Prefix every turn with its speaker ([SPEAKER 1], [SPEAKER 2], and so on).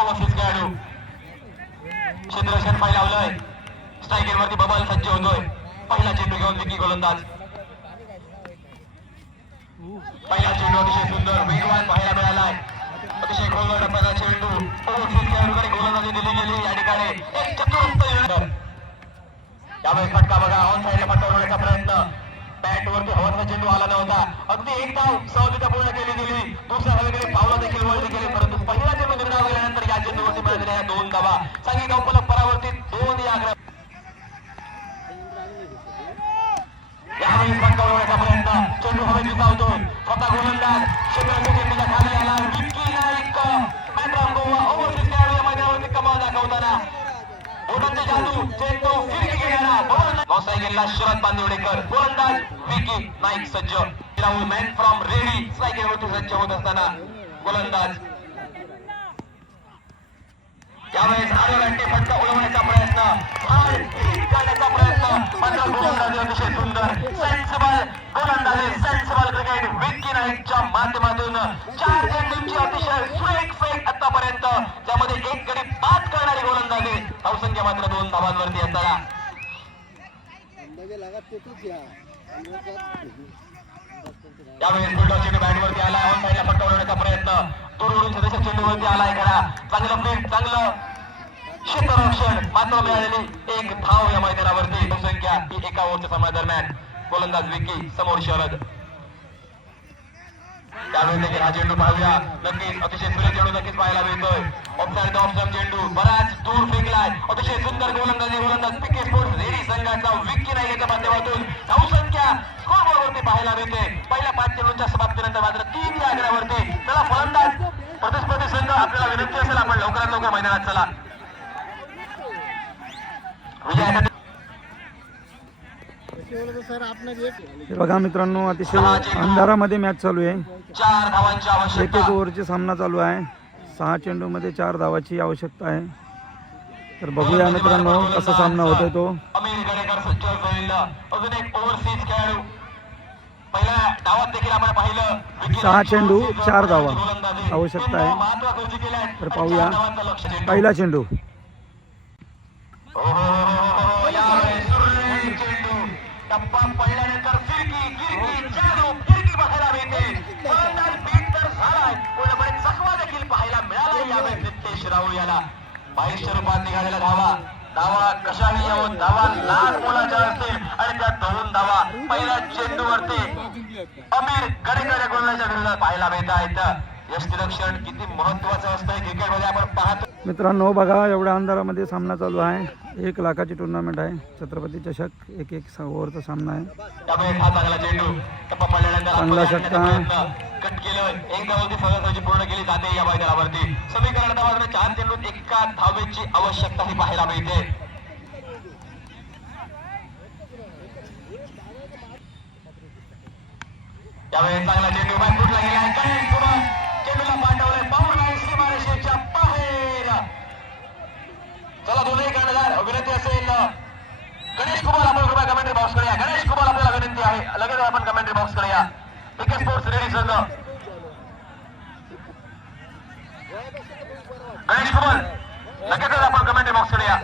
[SPEAKER 1] Overseas खेळाडू. क्षेत्ररक्षण पाय लावलंय. स्ट्रायकर वरती बबल सज्ज होतोय. पहिला चेंडू घेऊन विकी गोलंदाज. पहिला चेंडू अतिशय सुंदर वेगवान पाहायला मिळालाय. अतिशय खोलवर टप्प्याचा चेंडू. ओव्हरसीज खेळाडूकडे गोलंदाजी दिली गेली. या ठिकाणी एक चतुर्थ निर्णय. यावेळेस फटका बघा. ऑन साईडला फटका उडवण्याचा प्रयत्न. बॅट वरती हवाचा चेंडू आला नव्हता. अगदी एक धाव सहजता पूर्ण केली गेली. दुसऱ्या हवेकडे पावलं देखील वळली गेली परंतु पहिला चेंडू निर्णय गेल्यानंतर या चेंडूवरती दोन धावा सांघिक उपलब्ध परावर्तित दोन या फटका उडवण्याचा प्रयत्न चेंडू स्वतः गोलंदाज क्षेत्राच्या खाली आला. नाईक गोवा ओव्हरसीज खेळाडू मैदानावरती कमाल दाखवताना. जादू चेंडू फिरकी घेणारा गोलंदाज शरद बांदिवडेकर गोलंदाज विकी नाईक सज्ज. राहुल मॅन फ्रॉम रेडी स्ट्रायकरवरती सज्ज होत असताना गोलंदाज यावेळेस आडोरांटे फटका उडवण्याचा प्रयत्न. झाड करण्याचा प्रयत्न. मात्र गोलंदाजी अतिशय सुंदर. सेन्सिबल गोलंदाजी सेन्सिबल क्रिकेट विक्की नाईकच्या माध्यमातून चार चेंडूंची अतिशय सुरेख फेक आतापर्यंत. ज्यामध्ये एक गडी पाच करणारी गोलंदाजी. धावसंख्या मात्र दोन धावांवरती असताना यावेळेस पुढला बॅटवरती आला ऑन साईडला फटका उडवण्याचा प्रयत्न. दूर उडून सदस्य चेंडूवरती आलाय खरा. चांगलं प्लेट चांगलं क्षेत्ररक्षण मात्र मिळालेली एक धाव या मैदानावरती. संख्या ही एका ओव्हरच्या सामन्यादरम्यान गोलंदाज विकी समोर शरद. त्यावेळी देखील हा चेंडू पाहूया. नक्कीच अतिशय सुरेख चेंडू नक्कीच पाहायला मिळतोय. ऑफसाईड ऑफसाईड चेंडू बराच दूर फेकलाय. अतिशय सुंदर गोलंदाजी. गोलंदाज पिके स्पोर्ट्स रेडी संघाचा नाही तर माध्यमातून. धावसंख्या स्कोर वरती पाहायला मिळते. पहिल्या पाच चेंडूच्या समाप्तीनंतर मात्र तीन या आकड्यावरती त्याला फलंदाज. प्रतिस्पर्धी संघ आपल्याला विनंती असेल आपण लवकरात लवकर मैदानात चला विजयासाठी
[SPEAKER 2] सर आपण एक
[SPEAKER 3] हे बघा मित्रांनो अतिशय अंधारामध्ये मॅच चालू आहे. एक एक ओव्हरचे सामना चालू आहे. सहा चेंडूमध्ये चार धावाची आवश्यकता आहे. तर बघूया मित्रांनो कसा सामना होतोय तो. सहा चेंडू, चार धावा. आवश्यकता आहे. तर पाहूया. पहिला चेंडू.
[SPEAKER 1] टप्पा पडल्यानंतर फिरकी गिरकी जादू फिरकी बघायला मिळते. गोलंदाज बीट तर झालाय. पूर्णपणे चकवा देखील पाहायला मिळाला यावेळी नितेश राहुल याला. बाईस रूपात निघालेला धावा. धावा कशाने येऊ धावा लहान मुलाच्या असते आणि त्या दोन धावा. पहिल्या चेंडूवरती अमीर गडेकर या गोलंदाजाच्या विरोधात पाहायला मिळत आहेत यष्टीरक्षण किती महत्वाचं असतं क्रिकेटमध्ये आपण पाहतो.
[SPEAKER 3] मित्रांनो बघा एवढ्या अंधारामध्ये सामना चालू आहे. एक लाखाची टुर्नामेंट आहे. छत्रपती चषक एक एक ओव्हरचा सामना आहे.
[SPEAKER 1] त्यामुळे हा चांगला चेंडू टप्पा पडल्यानंतर
[SPEAKER 3] चांगला
[SPEAKER 1] आपण कट केलं एक धावती पूर्ण केली जाते या मैदानावरती समीकरण चार चेंडूत एका धावेची आवश्यकता ही पाहायला मिळते त्यावेळेस चांगला चेंडू बाय फुटला गेला बॉक्सकडे गणेश कुमार आपल्याला विनंती आहे. लगेच आपण कमेंट्री बॉक्स करूया. या पिके स्पोर्ट्स रेडी संघ गणेश कुमार लगेच आपण कमेंट्री बॉक्स करूया.